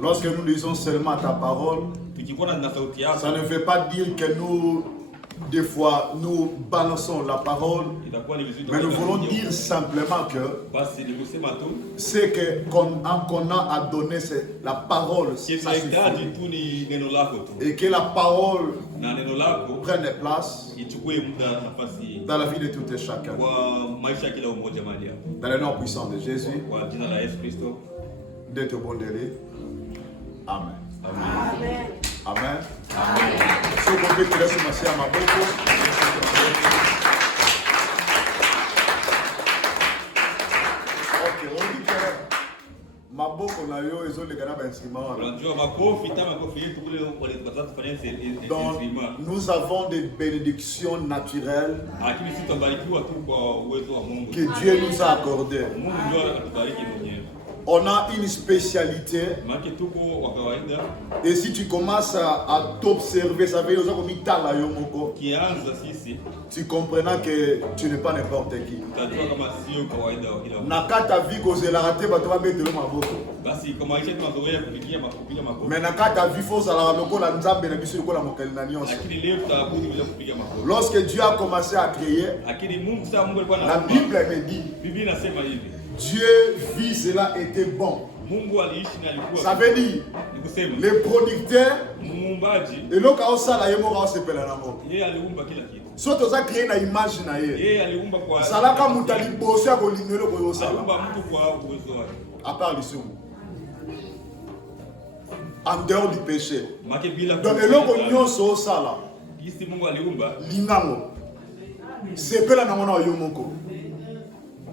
Lorsque nous lisons seulement ta parole, ça ne veut pas dire que nous, des fois, nous balançons la parole, mais nous voulons dire simplement que c'est qu'on a à donner, c'est la parole, ça suffit. Et que la parole prenne place dans la vie de tout et chacun. Dans le nom puissant de Jésus, d'être bon délai. Amen. Amen. Amen. Amen. Si vous pouvez te laisser masser à ma boko. Ok, on dit que ma boko na yo ezo le gana instrument. Donc nous avons des bénédictions naturelles que Dieu nous a accordées. On a une spécialité. Et si tu commences à t'observer, ça veut dire que tu comprends que tu n'es pas n'importe qui. Nakata vie cause la raté ba toba mettre le maboko. Mais nakata vie faut ça la lokola nzambe na biso lokola mokali na nyonso. Lorsque Dieu a commencé à créer, la Bible me dit Dieu vit cela était bon. Ça veut dire les producteurs et le cas où ça la yemo va se pela na mo. Surtout ça créer une image na ye. Ça là quand mutali bosse à kolingelo ko ça. À part ici. En dehors du péché. Donc le ko nyonso ça là. Lingango. C'est pela na mona yomoko.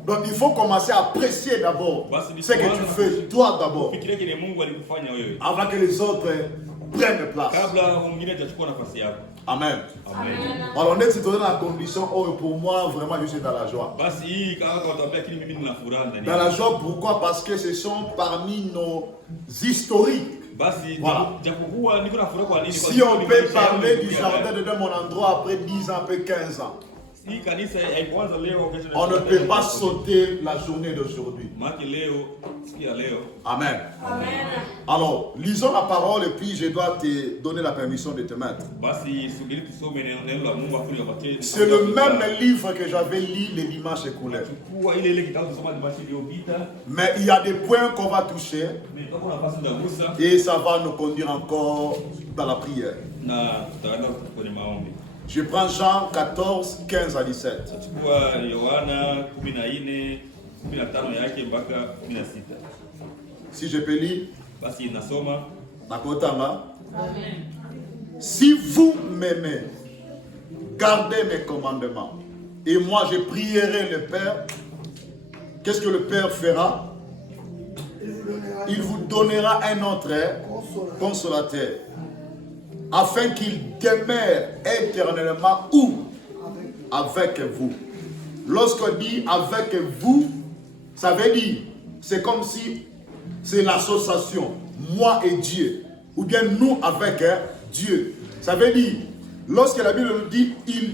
Donc il faut commencer à apprécier d'abord ce que tu fais, toi d'abord, avant que les autres prennent place. Amen. Alors on est situé dans la condition où pour moi vraiment je suis dans la joie. Dans la joie pourquoi? Parce que ce sont parmi nos historiques. Voilà. Si on peut parler du jardin de mon endroit après 10 ans, après 15 ans. On ne peut pas sauter la journée d'aujourd'hui. Amen. Alors, lisons la parole et puis je dois te donner la permission de te mettre. C'est le même livre que j'avais lu les dimanches écoulés. Mais il y a des points qu'on va toucher et ça va nous conduire encore dans la prière. Je prends Jean 14, 15 à 17. Si je peux lire, si vous m'aimez, gardez mes commandements. Et moi je prierai le Père. Qu'est-ce que le Père fera? Il vous donnera un autre consolateur, afin qu'il demeure éternellement où? Avec vous. Lorsqu'on dit avec vous, ça veut dire, c'est comme si c'est l'association, moi et Dieu, ou bien nous avec Dieu. Ça veut dire, lorsque la Bible nous dit qu'il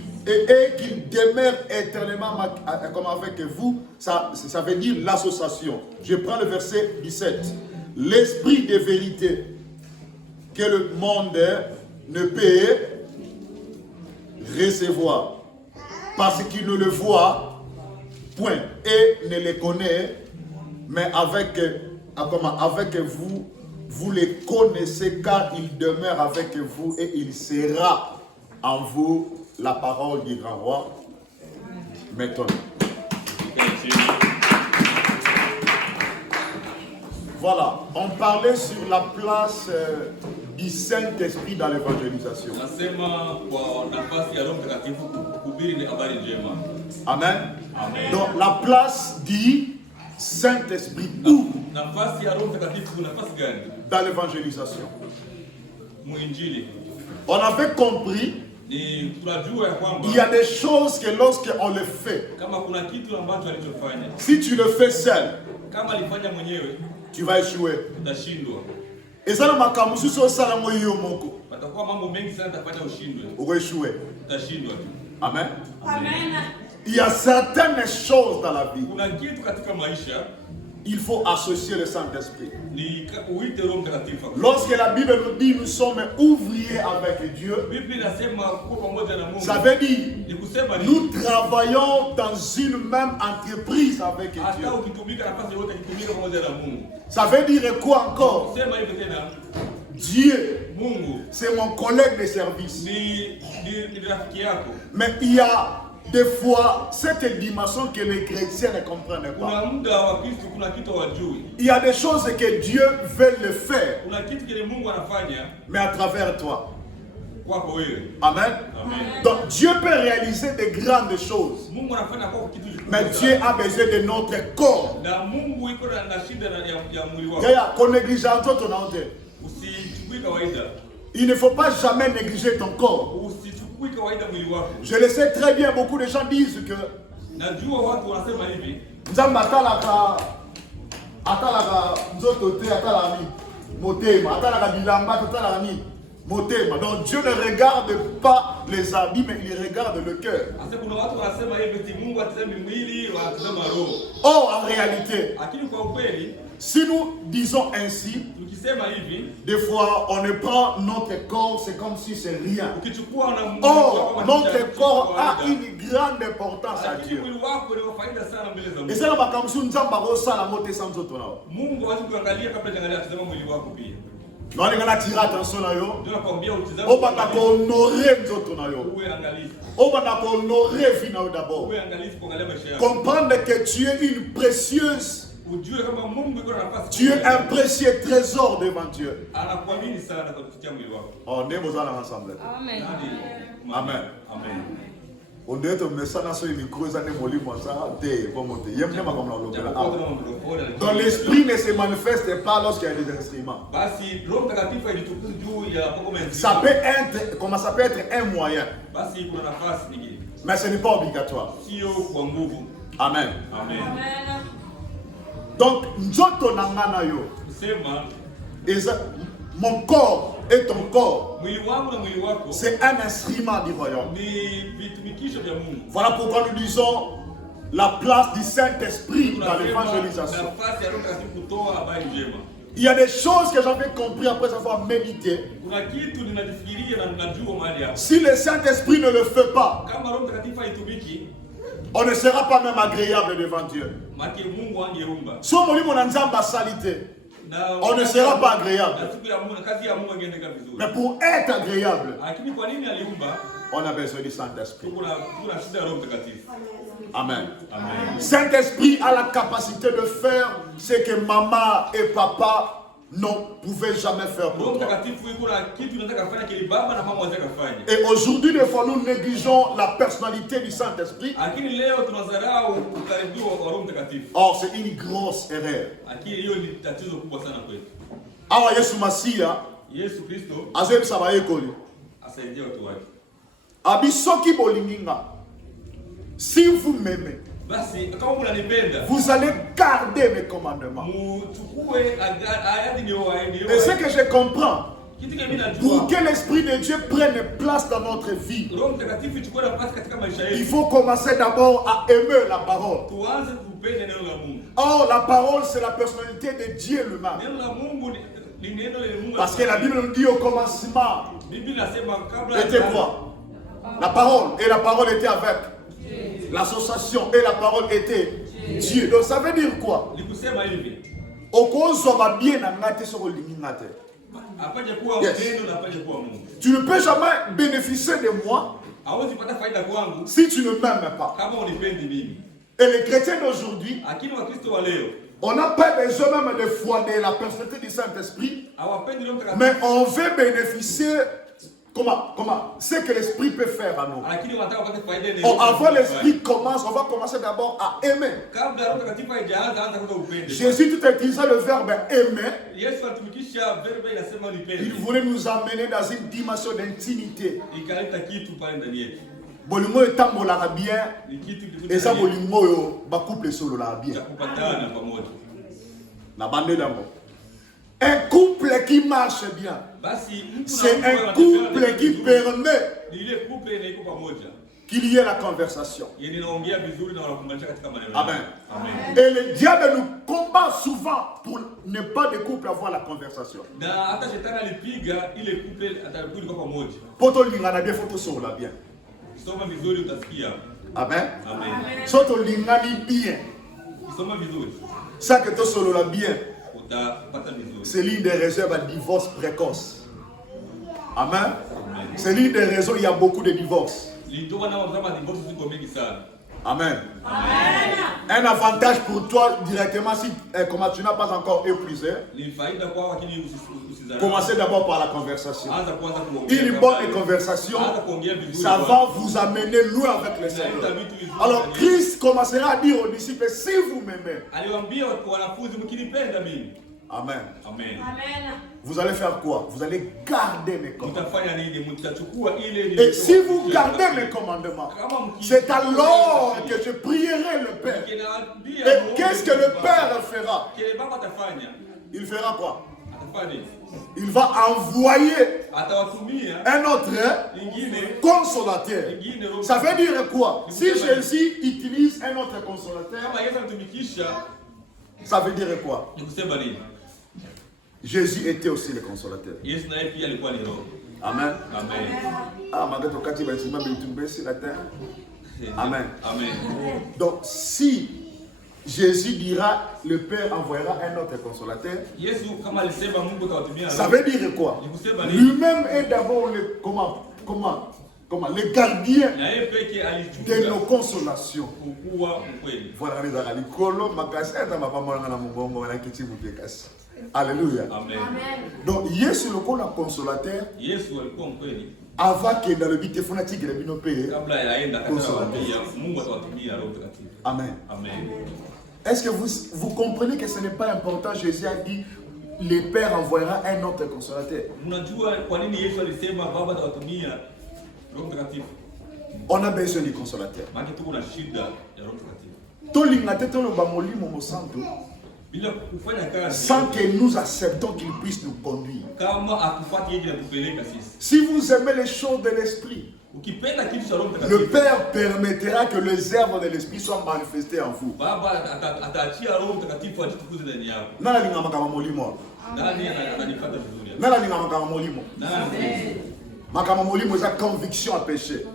demeure éternellement comme avec vous, ça veut dire l'association. Je prends le verset 17. L'esprit de vérité que le monde ne peut recevoir parce qu'il ne le voit point et ne le connaît, mais avec vous, vous les connaissez car il demeure avec vous et il sera en vous. La parole du grand roi m'étonne. Voilà, on parlait sur la place du Saint-Esprit dans l'évangélisation. Amen. Amen. Donc la place du Saint-Esprit où? Dans l'évangélisation. On avait compris. Il y a des choses que lorsqu'on le fait, si tu le fais seul, tu vas échouer. Et ça, on va échouer. Amen. Il y a certaines choses dans la vie. il faut associer le Saint-Esprit. Lorsque la Bible nous dit nous sommes ouvriers avec Dieu, ça veut dire nous travaillons dans une même entreprise avec Dieu. Ça veut dire quoi encore? Dieu, c'est mon collègue de service. Mais il y a des fois cette dimension que les chrétiens ne comprennent pas. Il y a des choses que Dieu veut le faire, mais à travers toi. Amen. Donc Dieu peut réaliser de grandes choses, mais Dieu a besoin de notre corps. Il ne faut pas jamais négliger ton corps. Je le sais très bien, beaucoup de gens disent que donc Dieu ne regarde pas les habits, mais il regarde le cœur. Or, en réalité, si nous disons ainsi, des fois on ne prend notre corps, c'est comme si c'est rien. Or, notre corps a une grande importance à Dieu. Et c'est là que nous avons non, on a tiré attention à yo. On va honorer nzoto na yo. On va honorer vie na yo d'abord. Comprendre que tu es une précieuse. Tu es un précieux trésor devant Dieu. On est ensemble. Amen. Amen. Amen. On doit être message sur une creuse à donc l'esprit ne se manifeste pas lorsqu'il y a des instruments. Ça peut être, comment ça peut être un moyen, mais ce n'est pas obligatoire. Amen. Amen. Donc mon corps et ton corps, c'est un instrument du royaume. Voilà pourquoi nous disons la place du Saint-Esprit dans l'évangélisation. Il y a des choses que j'avais compris après avoir médité. Si le Saint-Esprit ne le fait pas, on ne sera pas même agréable devant Dieu. Si on on ne sera pas agréable. Mais pour être agréable, on a besoin du Saint-Esprit. Amen. Saint-Esprit a la capacité de faire ce que maman et papa ne pouvaient jamais faire pour toi. Et aujourd'hui, des fois, nous négligeons la personnalité du Saint-Esprit. Or, c'est une grosse erreur. Awa Yesu Masiya, Azeb Sabaye Koli. Abisoki Bolinginga. Si vous m'aimez, vous allez garder mes commandements. Et ce que je comprends, pour que l'Esprit de Dieu prenne place dans notre vie, il faut commencer d'abord à aimer la parole. Or, la parole, c'est la personnalité de Dieu lui-même. Parce que la Bible nous dit au commencement, était quoi? La parole. Et la parole était avec l'association. Et la parole était Dieu. Donc ça veut dire quoi? Yes. Tu ne peux jamais bénéficier de moi si tu ne m'aimes pas. Et les chrétiens d'aujourd'hui, on n'a pas besoin même de foi de la personnalité du Saint-Esprit, mais on veut bénéficier. Comment? Ce que l'Esprit peut faire à nous. Avant l'Esprit commence, on va commencer d'abord à aimer. Jésus tout utilisant le verbe aimer. Il voulait nous amener dans une dimension d'intimité. Bolingo etambola bien et ça bolingo yo ba couple solo la bien. Na bande d'amour. Un couple qui marche bien, c'est un couple qui permet qu'il y ait la conversation. Amen. Amen. Et le diable nous combat souvent pour ne pas de couple avoir la conversation. Poto lingana bien, photo sur la bien. Amen. Amen. Soto lingani bien. Ça que tu solo la bien. C'est l'une des raisons de divorce précoce. Amen. C'est l'une des raisons il y a beaucoup de divorces. Amen. Amen. Un avantage pour toi directement si comment tu n'as pas encore épuisé. Commencez d'abord par la conversation. Une bonne conversation, ça va vous amener loin avec le Seigneur. Alors Christ commencera à dire aux disciples, si vous m'aimez. Amen. Amen. Vous allez faire quoi? Vous allez garder mes commandements. Et Et si vous gardez mes commandements, c'est alors que je prierai le Père. Et qu'est-ce que le Père fera? Il fera quoi? Il va envoyer un autre consolateur. Ça veut dire quoi? Si Jésus utilise un autre consolateur, ça veut dire quoi? Jésus était aussi le consolateur. Amen. Ah, malgré tout, quand il va tomber sur la terre. Amen. Donc, si Jésus dira, le Père envoyera un autre consolateur, ça veut dire quoi? Lui-même est d'abord le, le gardien de nos consolations. Voilà, alléluia. Donc, Yesu le consolateur, avant que dans le but phonatique de nos pays. Amen. Est-ce que vous comprenez que ce n'est pas important? Jésus a dit, le Père envoyera un autre consolateur. On a besoin du consolateur. Sans que nous acceptons qu'il puisse nous conduire. Si vous aimez les choses de l'esprit, le Père permettra que les œuvres de l'esprit soient manifestées en vous. Makamamolimo est conviction à péché.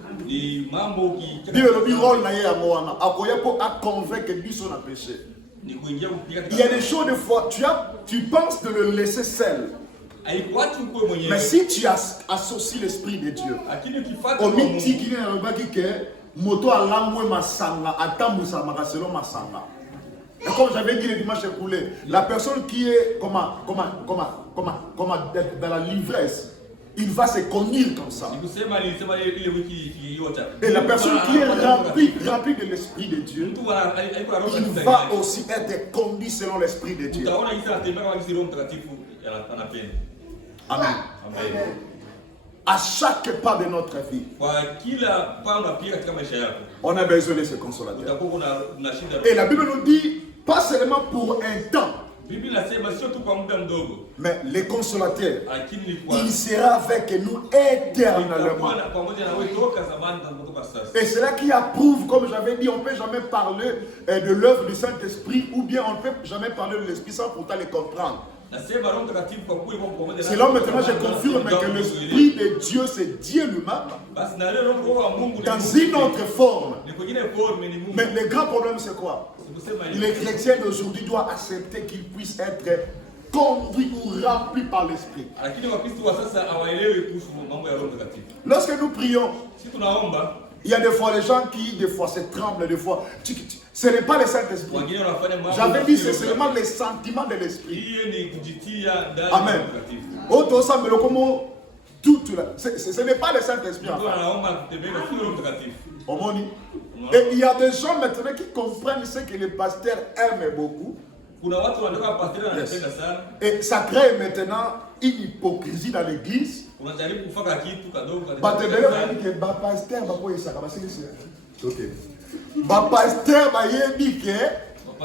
Il y a des choses de fois, tu penses de le laisser seul. Mais si tu associes l'Esprit de Dieu, au mythique, il y a un bagage qui est moto à l'amoué masanga, à tambousa makaselo masanga. Et comme j'avais dit le dimanche écoulé, la personne qui est dans la l'ivresse, il va se conduire comme ça. Et la personne qui est remplie de l'Esprit de Dieu, il va aussi être conduit selon l'Esprit de Dieu. Amen. À chaque pas de notre vie, on a besoin de ce consolateur. Et la Bible nous dit, pas seulement pour un temps, mais le consolateur, il sera avec nous éternellement. Et c'est là qui approuve, comme j'avais dit, on ne peut jamais parler de l'œuvre du Saint-Esprit, ou bien on ne peut jamais parler de l'Esprit sans pourtant le comprendre. C'est là maintenant je confirme que l'Esprit de Dieu, c'est Dieu lui-même, dans une autre forme. Mais le grand problème c'est quoi? Les chrétiens d'aujourd'hui doivent accepter qu'ils puissent être conduits ou remplis par l'Esprit. Lorsque nous prions, il y a des fois les gens qui des fois se tremblent, des fois. Ce n'est pas le Saint-Esprit. J'avais dit c'est seulement les sentiments de l'Esprit. Amen. Ce n'est pas le Saint-Esprit. Et il y a des gens maintenant qui comprennent ce que les pasteurs aiment beaucoup. Yes. Et ça crée maintenant une hypocrisie dans l'église. Pasteur bayebi ke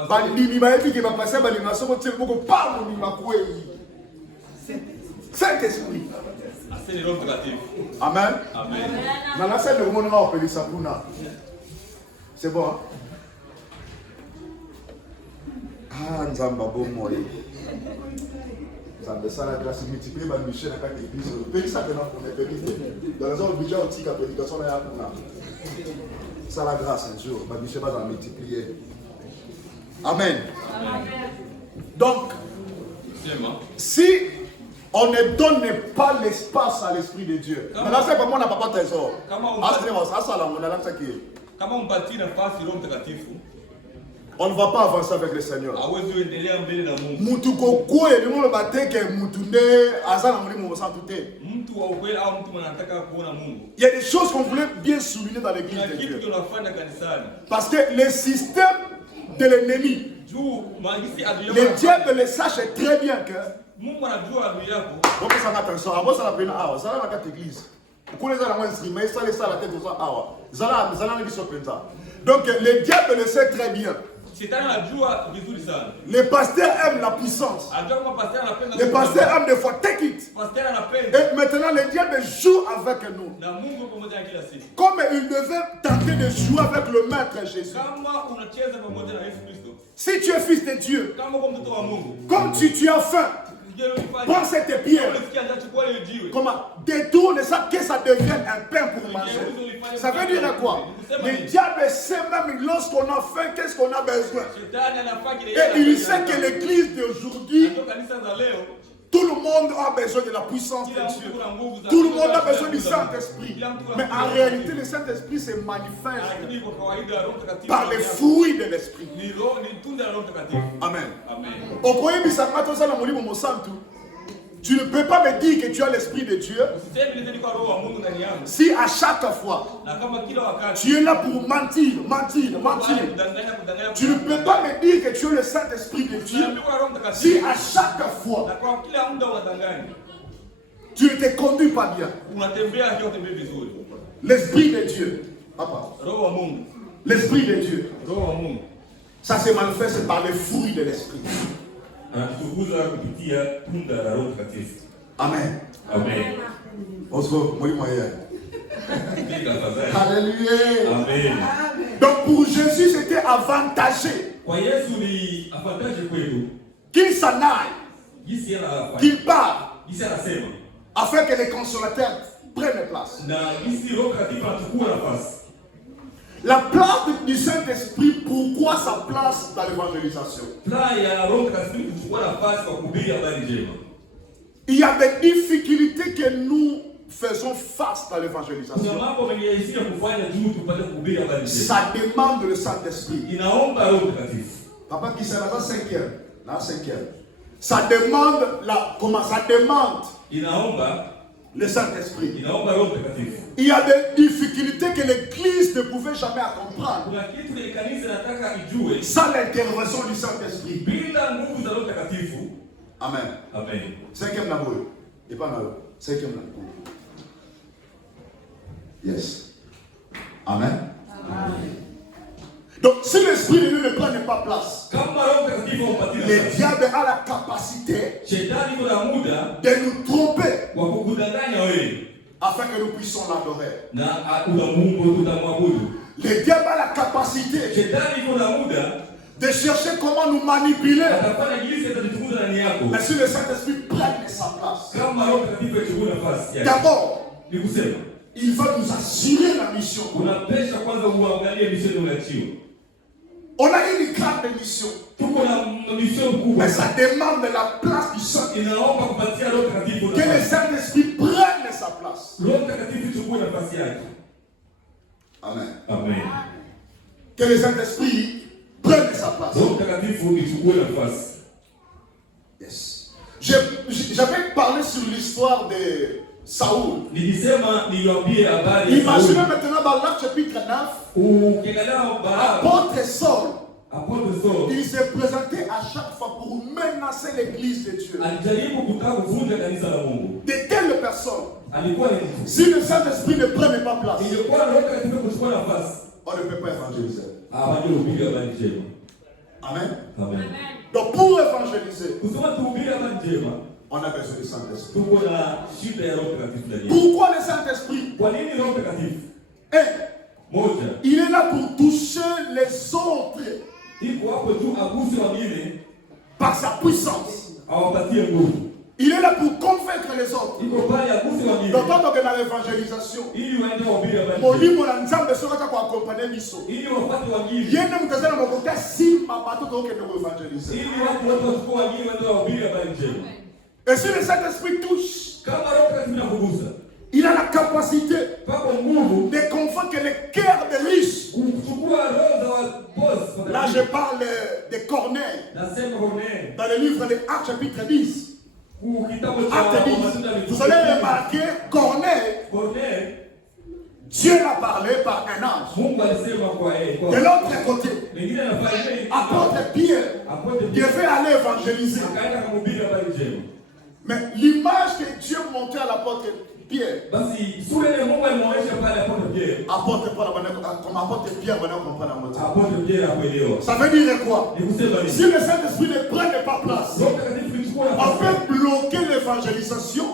balimi bayebi ke pasteur balinga soko tse boko pa monima kwei. Saint-Esprit. Asili Roho Mtakatifu. Amen. Amen. Dans la scène de mon nom, c'est bon. Hein? Ah, Nzamba bon moi. Nzamba ça la grâce multipliée par Michel à chaque église. Le pays ça maintenant pour les pays. Dans la zone budget antique à prédication là ça la grâce un jour, par Michel va multiplier. Amen. Donc si on ne donne pas l'espace à l'Esprit de Dieu. Maintenant c'est pas moi n'a pas trésor. On ne va pas avancer avec le Seigneur. Il y a des choses qu'on voulait bien souligner dans l'église de Dieu. Parce que le système de l'ennemi, le diable le sache très bien que donc le diable le sait très bien. Les pasteurs aiment la puissance. Les pasteurs aiment des fois take it. Et maintenant le diable joue avec nous. Comme il devait tenter de jouer avec le maître Jésus. Si tu es fils de Dieu, comme tu as faim, prends cette pierre. Comment détourne ça, que ça devienne un pain pour manger. Ça veut dire quoi? Le diable sait même lorsqu'on a faim, qu'est-ce qu'on a besoin. Et il sait que l'église d'aujourd'hui, tout le monde a besoin de la puissance de Dieu. Tout le monde a besoin du Saint-Esprit. Mais en réalité, le Saint-Esprit se manifeste par les fruits de l'Esprit. Amen. Tu ne peux pas me dire que tu as l'Esprit de Dieu si à chaque fois tu es là pour mentir. Tu ne peux pas me dire que tu es le Saint-Esprit de Dieu si à chaque fois tu ne te conduis pas bien. L'Esprit de Dieu, l'Esprit de Dieu, ça se manifeste par les fruits de l'Esprit. Amen. Amen. Alléluia. Amen. Donc pour Jésus, c'était avantagé qu'il s'en aille, qu'il parte, afin que les consolateurs prennent place. La place du Saint-Esprit, pourquoi sa place dans l'évangélisation? Il y a des difficultés que nous faisons face dans l'évangélisation. Ça demande le Saint-Esprit. Papa qui sera dans la cinquième. Ça demande le Saint-Esprit. Il y a des difficultés que l'Église ne pouvait jamais comprendre sans l'intervention du Saint-Esprit. Amen. Amen. Cinquième naboule. Et pas naboule. Cinquième naboule. Yes. Amen. Amen. Donc, si l'Esprit de Dieu ne prend pas place, le diable a la capacité de nous tromper afin que nous puissions l'adorer. Le diable a la capacité de chercher comment nous manipuler. Mais si le Saint-Esprit prenne sa place, d'abord, il va nous assurer la mission. On a une grande mission. Mais ça demande la place du Saint-Esprit. Que le Saint-Esprit prenne sa place. Amen. Amen. Que le Saint-Esprit prenne sa place. Yes. J'avais parlé sur l'histoire de Saoul. Imaginez maintenant dans l'Acte chapitre 9, apôtre Saul, il s'est présenté à chaque fois pour menacer l'église de Dieu. De telles personnes, si le Saint-Esprit ne prenait pas place, on ne peut pas évangéliser. Amen. Amen. Donc pour évangéliser, On a besoin du Saint-Esprit. Tuko na shida ya Roho Mtakatifu ndani yetu. Pourquoi le Saint-Esprit? Kwa nini Roho Mtakatifu? Moja, il est là pour toucher les autres. Iko hapo juu aguse wengine par sa puissance. Awapatie nguvu. Il est là pour convaincre les autres. Iko pale aguse wengine. Donc quand on est dans l'évangélisation, ili waende wahubiri habari. Molimo na nzambe soka kwa accompagner biso. Ili wapate wengine. Yende mtazana mkoka simba batoto wote ndio evangeliser. Ili watu wote wachukue wengine waende wahubiri habari njema. Et si le Saint-Esprit touche, kama Roho Mtakatifu anakugusa, il a la capacité de convaincre les cœurs des riches. Là, je parle de Corneille. Dans le livre de Actes chapitre 10. Actes 10. Vous allez remarquer, Corneille, Dieu l'a parlé par un ange. De l'autre côté, apôtre Pierre devait aller évangéliser. Mais l'image que Dieu montrait à l'apôtre Pierre, apôtre Pierre, ça veut dire quoi? Si le Saint-Esprit ne prenne pas place, on peut bloquer l'évangélisation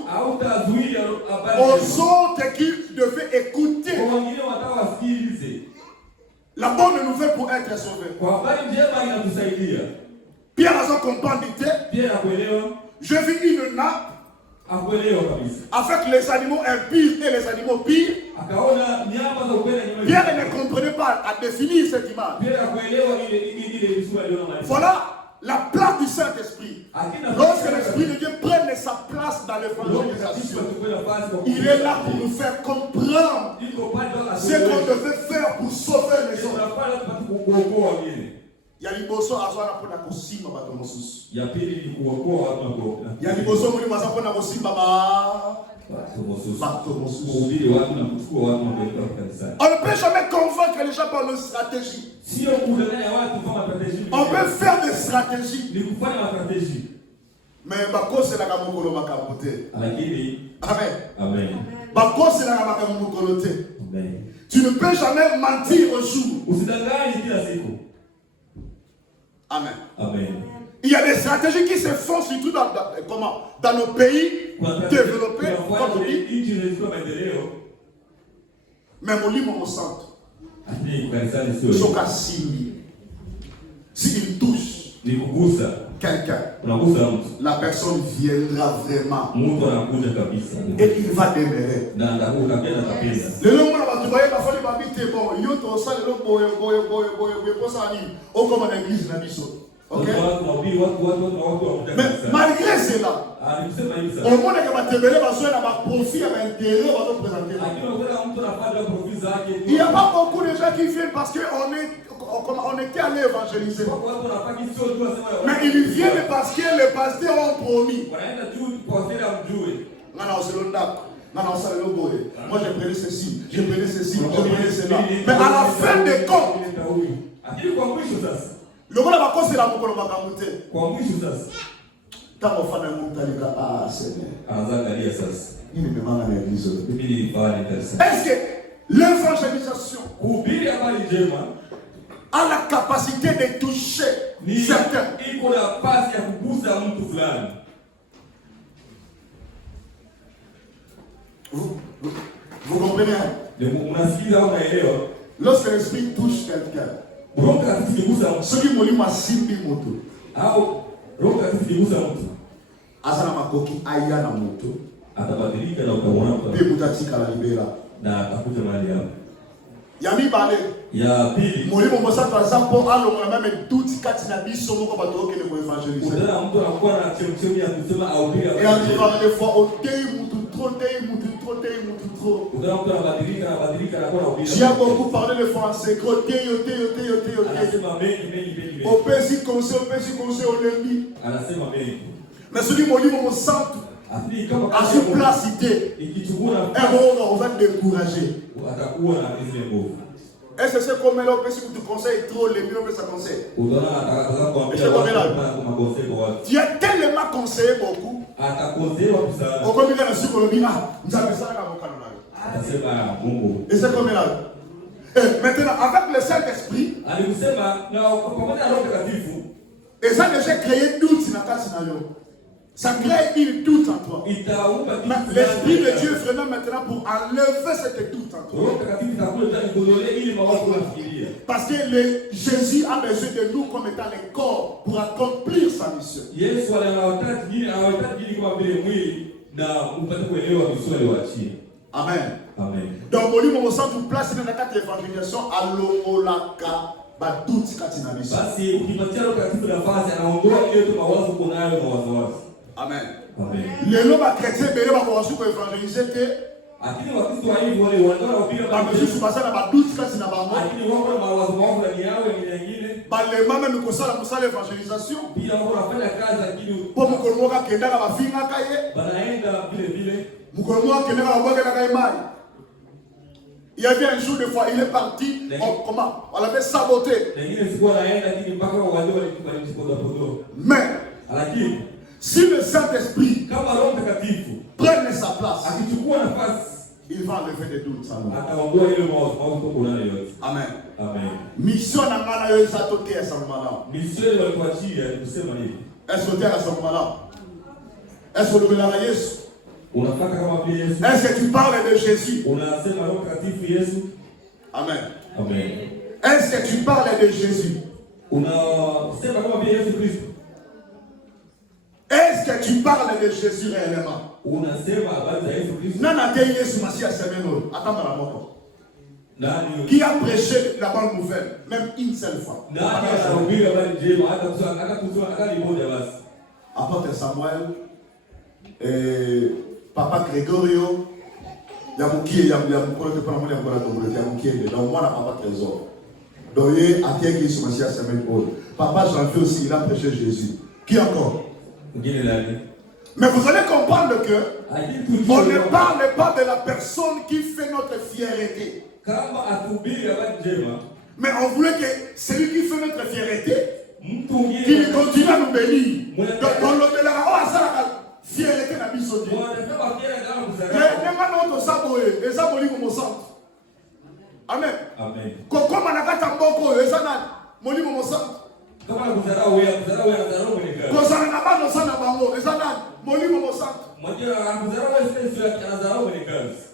aux autres qui devaient écouter la bonne nouvelle pour être sauvés. Pierre a son compagnie. Je vis une nappe avec les animaux impurs et les animaux pires. Pierre ne comprenait pas à définir cette image. Voilà la place du Saint-Esprit. Lorsque l'Esprit de Dieu prenne sa place dans l'évangélisation, il est là pour nous faire comprendre ce qu'on devait faire pour sauver les autres. Il y a liboso azwana pona kusimba bato mosusu. Ya pili ni kuokoa watu na Il y a liboso muri maza pona kusimba bato mosusu. On ne peut jamais convaincre les gens par nos stratégies. On peut faire des stratégies. Mais bako c'est la kamokolo makapote. Amen. Amen. Bako c'est la kamokolo te. Amen. Tu ne peux jamais mentir au jour. Usidanganye kila siku. Amen. Amen. Il y a des stratégies qui se font surtout dans nos pays développés, comme on dit. Mais mon livre me centre. S'il touche quelqu'un, la personne viendra vraiment. Et il va demeurer. Le nom de la Bible, parfois les babites, bon, il y a ça, le nom, ok? Mais malgré cela, au monde qui va te bénir, parce qu'il y a un profit, à l'intérieur, on va te présenter. Il n'y a pas beaucoup de gens qui viennent parce qu'on était allé évangéliser. Mais ils viennent parce que les pasteurs ont promis. Moi je prenais ceci, je prenais ceci, je prenais cela. Mais à la fin des comptes, le monde va causer la mokolo makamute. Tant au fan mutalika Seigneur. Il me demande à l'église. Est-ce que l'évangélisation a la capacité de toucher certains? Vous comprenez? Lorsque l'esprit touche quelqu'un, celui qui m'a simbi moto. Asana makoki aya na moto. Atabadilika na ukamwona Pe mutatika la libera. Na atakuja mahali hapo. Yami bale. Ya pili. Molimo mosanto azapo alo mwana meme tuti kati na biso moko batoke ne ko évangéliser. Udana mtu anakuwa na chemchemi ya kusema au pili. Et on parle des fois au tei mutu trop. Udana mtu anabadilika na kwa ubiri. J'ai beaucoup parlé le français. Tei. Anasema mengi. Au pesi conseil au lembi. Anasema mengi. Mais celui molimo mosanto à sur place cité. On va te décourager. Est-ce que c'est comme là, si tu conseilles trop, les mieux que ça conseille? Tu as tellement conseillé beaucoup. Au combien de la psychologie, nous avons ça dans mon et c'est comme là. Maintenant, avec le Saint-Esprit, et ça déjà créé doute dans ta scénario. Ça crée une doute en toi. L'Esprit de Dieu est vraiment maintenant pour enlever cette doute en toi. Parce que Jésus a besoin de nous comme étant les corps pour accomplir sa mission. Amen. Amen. Donc, au niveau où centre place dans la carte d'évangélisation, à l'olaka, ba doute katina mission. Amen. Amen. Les lois chrétiens, ils vont évangéliser que il y avait un jour de fois, il est parti, comment? On l'avait saboté. Mais si le Saint-Esprit prenne sa place, il va enlever des doutes. Amen. Amen. Mission n'a pas eu sa toté à ce moment-là. Est-ce que tu es à ce moment-là? Est-ce que tu es à Jésus? Est-ce que tu parles de Jésus? Amen. Amen. Est-ce que tu parles de Jésus? Est-ce que tu parles de Jésus réellement? Qui a prêché la bonne nouvelle, même une seule fois? Apôtre Samuel, Papa Gregorio, Yamukie, Papa Jean-Pierre aussi, il a prêché Jésus. Qui encore? Mais vous allez comprendre que on ne parle pas de la personne qui fait notre fierté. Mais on voulait que celui qui fait notre fierté, qui continue à nous bénir. Donc on le met là, fierté na biso Dieu. Amen. Amen. Koko manakata mboko ezana molimo mosantu. Kozana na bano sana bango ezana molimo mosantu.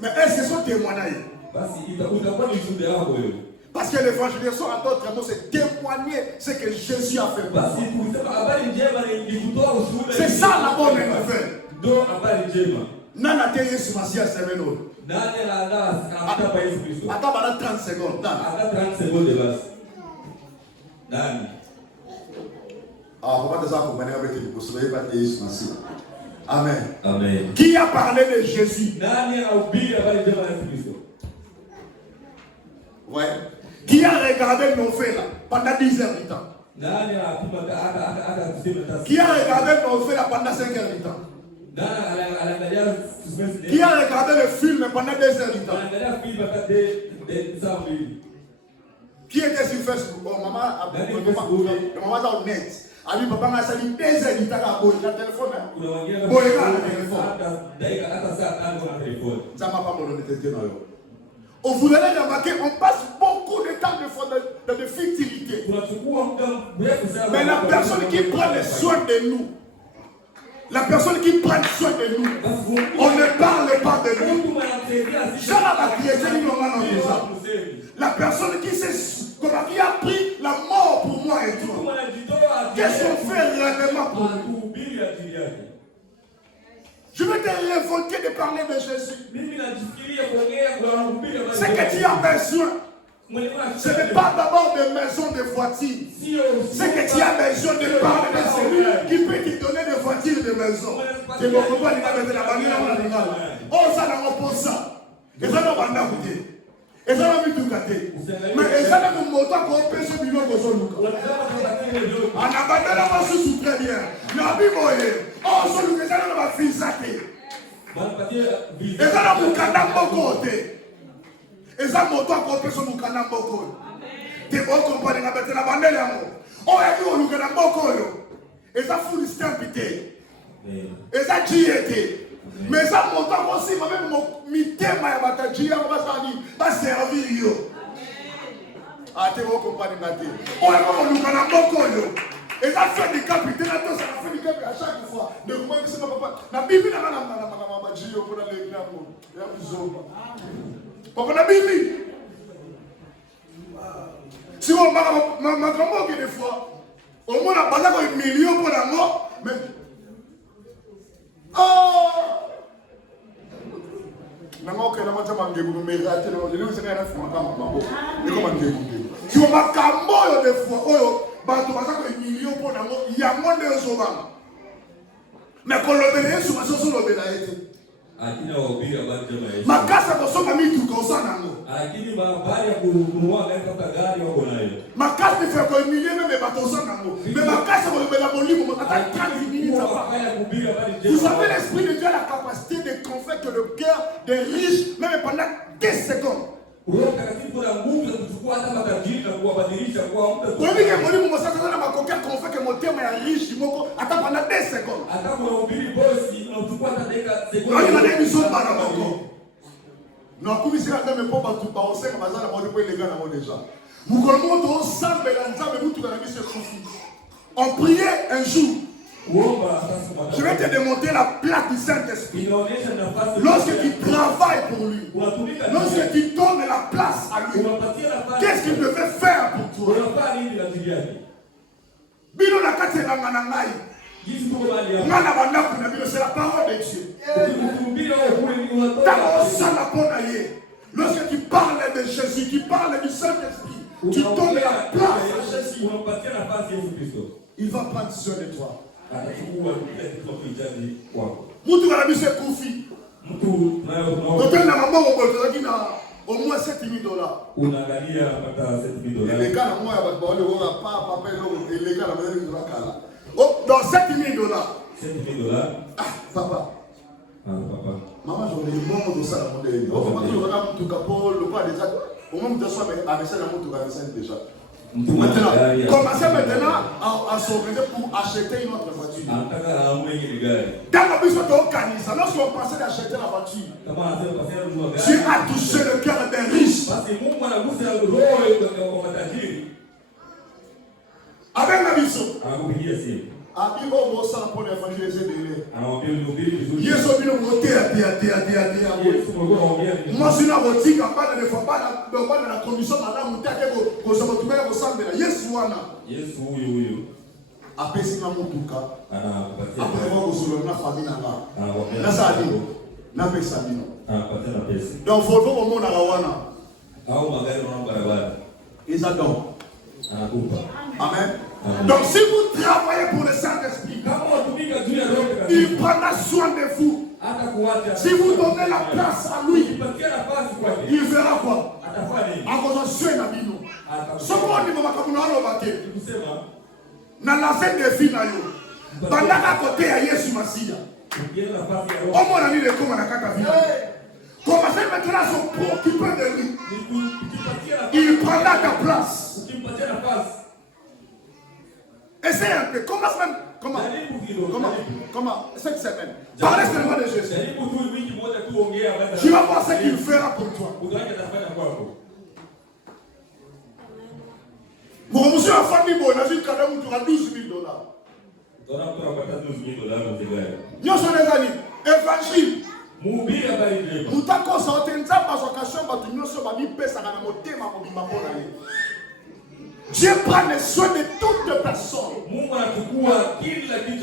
Mais est-ce que sont témoignage? Parce que l'évangélisation en d'autres mots c'est témoigner ce que Jésus a fait. C'est ça la bonne nouvelle. Nana te Yesu Masia semeno. Attends 30 secondes. 30 secondes de base. Nani. Ah, on va déjà accompagner avec les postulés par Yesu Masia. Amen. Amen. Qui a parlé de Jésus? Ouais. Qui a regardé nos faits là pendant 10 heures du temps? Qui a regardé nos faits là pendant 5 heures du temps? Qui a regardé le film pendant 2 heures du temps? Qui était sur Facebook? Oh, maman, maman est au net. Ali papa m'a sali 2 heures du temps à boire le téléphone. Boire le téléphone. Ça m'a pas donné de téléphone. On voudrait remarquer, on passe beaucoup de temps de futilité. Mais la personne qui prend le soin de nous, la personne qui prend soin de nous, on ne parle pas de nous. La personne qui a pris la mort pour moi et toi. Qu'est-ce qu'on fait réellement pour nous? Je veux te révolter de parler de Jésus. Ce que tu as besoin, ce n'est pas d'abord de maison, de voiture. Ce que tu as besoin de parler de celui qui peut te donner des voitures, de maison. Tu ne peux pas dire que la bannière. Oh, ça n'a pas ça. Et ça n'a pas d'abouté. Et ça n'a pas tout gâté. Mais ça n'a pas de moto pour empêcher ce bilan de son look. On a battu la main sous très bien. La Bible est. Oh, ce look, ça n'a pas fait ça. Et ça n'a pas de et ça moto encore personne nous kana mboko. Te bo compagnie na bete la bandele yango. O ya ki oluka na mboko yo. Et ça full stampité. Et ça jiete. Mais ça moto aussi même mitema ya bataji ya basani ba servir yo. Ah te bo compagnie ngate. O ya ko oluka na mboko yo. Et ça fait des capitaines, ça fait des capitaines à chaque fois. De moi, c'est pas papa. La Bible, n'a pas la magie pour les grands. Il y a besoin. Papa, la Bible. Si on m'a dit des fois, au moins, on a pas un million pour la mort, mais. Ah! Nango ke na mata mangebu no merate no le nse kana fuma kama mambo e ko mangebu si o makambo yo de fois oyo ba to basa ko million po na mo ya monde zo banga me ko lo bele Yesu maso so lo bela ete akina wabira ba jema Yesu makasa ko soka mitu ko sana ngo akini ba bari ya kununua kaka gari wako nayo makasa fe ko million me ba to sana ngo me makasa ko bela bolimo mo ata 30 minutes avant. Vous savez, l'esprit de Dieu a la capacité de convaincre le cœur des riches, même pendant 10 secondes. Vous savez que mon mot, ça va convaincre mon terme est riche, attends pendant 10 secondes. Non, comme ici, on ne peut pas tout passer, on va pas les gars déjà. Vous on priait un jour. Je vais te démontrer la place du Saint-Esprit. Lorsque tu travailles pour lui, lorsque tu donnes la place à lui, qu'est-ce qu'il devait faire pour toi? C'est la parole de Dieu. Lorsque tu parles de Jésus, tu parles du Saint-Esprit, tu donnes la place à Jésus, il va prendre soin de toi. Mutu kanabise kufi. Hôtel na maman au moins $7,000. Unaangalia mpaka $7,000. Les gars moi ya ba wale wona papa et les gars la mère de la kala. Oh dans $7,000. $7,000. Ah papa. Ah papa. Maman je voulais bon de ça la monde. Oh papa tu regardes tout capot le pas déjà. Au moins de soi mais avec ça la moto déjà. Maintenant, commencez maintenant à s'organiser pour acheter une autre voiture. Dans le but de l'organisation, lorsqu'on pensait d'acheter la voiture, Dieu a touché le cœur des riches. Avec la mission. Abi obo sana pour évangéliser les. Yesu bino moté à. Moi je na botika pas de fois pas dans la commission madame mutake ko so botumela ko sambela. Yesu wana. Yesu huyo. Apesi na mutuka. Anapatia. Après voir ko solo na famille na nga. Na sadi. Na pesa bino. Anapatia na pesa. Donc faut au monde na wana. Au magari na barabara. Ils adorent. Anakupa. Amen. Donc si vous travaillez pour le Saint-Esprit, il prendra soin de vous. Si vous donnez la place à lui, il verra quoi? À cause de ce nabino. Ce qu'on dit, dans l'ancien défi, pendant qu'à côté à Yesu Massia, au moins on a mis les commandes à Kakavi. Commencez maintenant à se préoccuper de lui. Il prendra ta place. Essaye un peu. Comment cette semaine. Parlez seulement de Jésus. Tu vas voir ce qu'il fera pour toi. Bon, monsieur a famille, bon, il a dit qu'il y a $12,000. Nous sommes les amis. Évangile. Moutako sortenza bazokation batunyoso bami pesa na motema mobimba pona ye. Dieu prend le soin de toute personne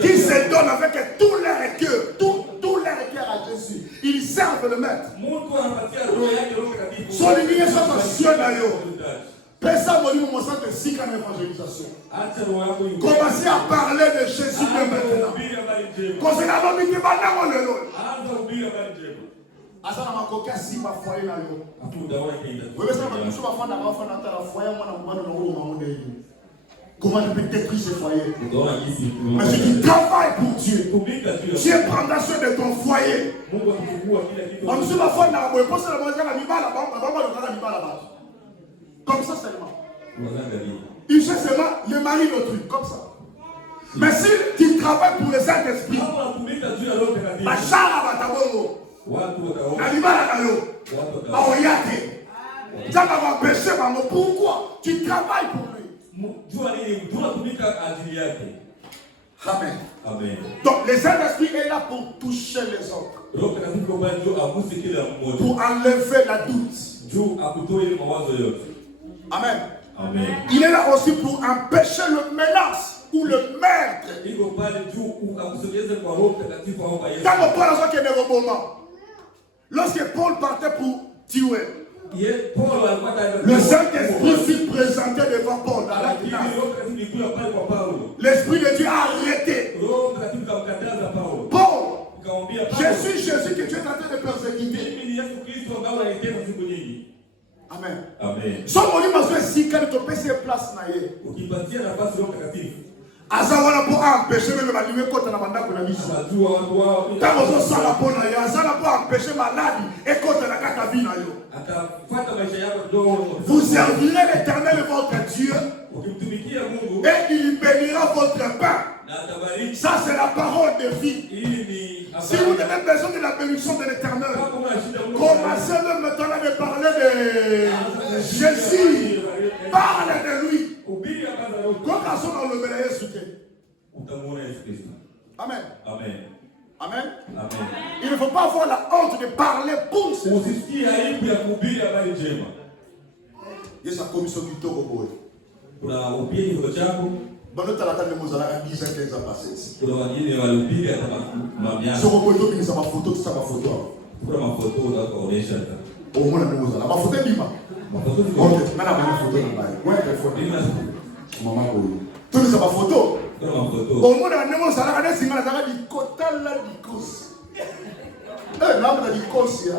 qui se donne avec tout leur cœur, tout leur cœur à Jésus. Ils servent le maître. Son lignée soit sur d'ailleurs. Personne ne dit que c'est si qu'en évangélisation. Commencez à parler de Jésus maintenant. Concernant l'homme qui va dans le lot. Asana makoka si ma foyer na yo. Wewe sana mtu bafana bafana ta foyer mwana mwana na huo maonde hivi. Comment tu peux détruire ce foyer? Mais si tu travailles pour Dieu, Dieu prendra soin de ton foyer. Mtu bafana na boye posa na mwana na mibala baba na mibala ba. Comme ça seulement. Il fait seulement le mari d'autrui comme ça. Mais si tu travailles pour le Saint-Esprit, ma chara va t'avoir. Pourquoi? Tu travailles pour lui. Amen. Amen. Donc, le Saint-Esprit est là pour toucher les autres. Pour enlever la doute. Amen. Amen. Il est là aussi pour empêcher le menace ou le meurtre. Lorsque Paul partait pour tuer, le Saint-Esprit fut présenté devant Paul à la finale. L'Esprit de Dieu a arrêté. Paul, je suis Jésus que tu es en train de persécuter. Amen. Amen. Somo ni maso esika ni topese place na ye. Azawana pour empêcher même malime kota na bandako na biso. Tango zo sala pona ya azala pour empêcher maladie et kota na kata vie na yo. Vous servirez l'Éternel votre Dieu et il bénira votre pain. Ça c'est la parole de vie. Si vous avez besoin de la bénédiction de l'Éternel, commencez même maintenant de parler de Jésus. Parlez de lui. Amen. Amen. Amen. Amen. Il ne faut pas avoir la honte de parler pour ce qui il y a sa commission du taux au bout. Bonne talata de Mozala à 10 ans, 15 ans passés ici. Si on peut dire que ça ma photo, ça ma photo. Au moins, la Mozala. Ma photo est bima. Ma photo est bima. Ok, maintenant, ma photo est bima. Ouais, la photo. Maman, tout ça ma photo. Au moins, la Mozala, elle est si mal, elle a dit Kotal la Dikos. Eh, là, on a dit Kos, ya.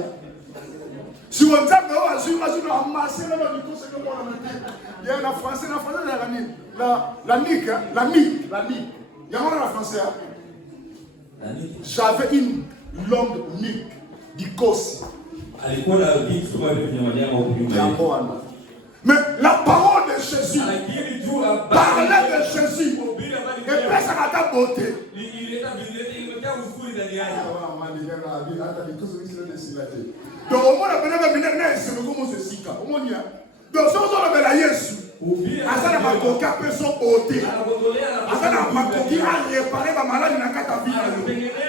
Si on tape, on va suivre, on va amasser la Dikos, c'est comme on a dit. Il y a la française, la nique, la nique. Il y a un français. J'avais une longue nique d'Ikos. Mais la parole de Jésus, parler de Jésus, et puis ça a ta beauté. Donc au moins la bénédiction c'est le comment c'est sika. Au moins donc si on a la Yesu, azana makoka peut son beauté. Azana makoki a réparé ma maladie na kata vie na yo.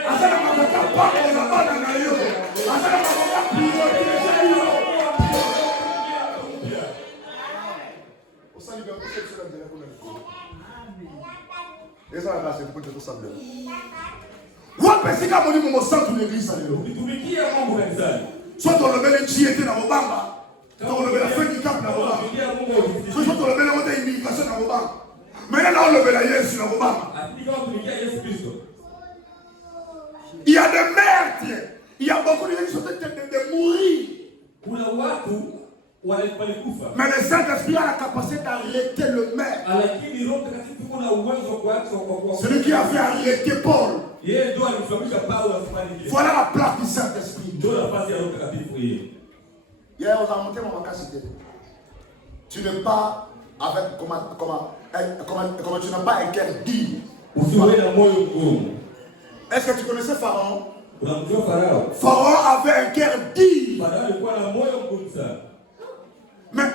Azana makoka pas on a pas na yo. Azana makoka priorité yo. On s'allie bien pour cette semaine de la bonne. Et ça là c'est pour tout ça bien. Wapesika moni mo centre de l'église lelo. Bitumikia Mungu kanisani. Soit on le met chiete na Obama. On le met la fin du cap na Obama. Soit on le met la montée immigration na Obama. Maintenant on le met la Yesu na Obama. Il y a des meurtres. Il y a beaucoup de gens qui sont en train de mourir. Mais le Saint-Esprit a la capacité d'arrêter le meurtre. Celui qui a fait arrêter Paul. Voilà la place du Saint-Esprit. Hier, on a monté mon capacité. Tu n'es pas avec comment tu n'as pas un cœur digne. Est-ce que tu connaissais Pharaon? Pharaon avait un cœur digne. Mais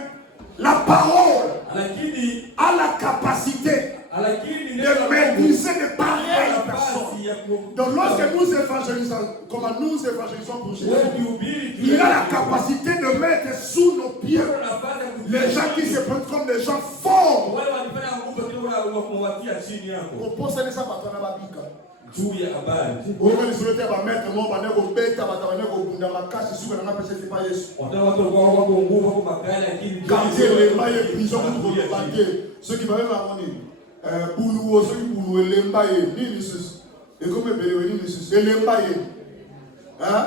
la parole a la capacité de maîtriser de pareilles personnes. Donc lorsque nous évangélisons, comment nous évangélisons pour Jésus, il a la capacité de mettre sous nos pieds les gens qui se prennent comme des gens forts. Pour poser ça par ton ababika. Ceux qui m'avaient amené, Boulou, ceux qui Boulou, et l'embaye, ni Nissus. Et comme Bélévé, ni Nissus, et l'embaye. Hein?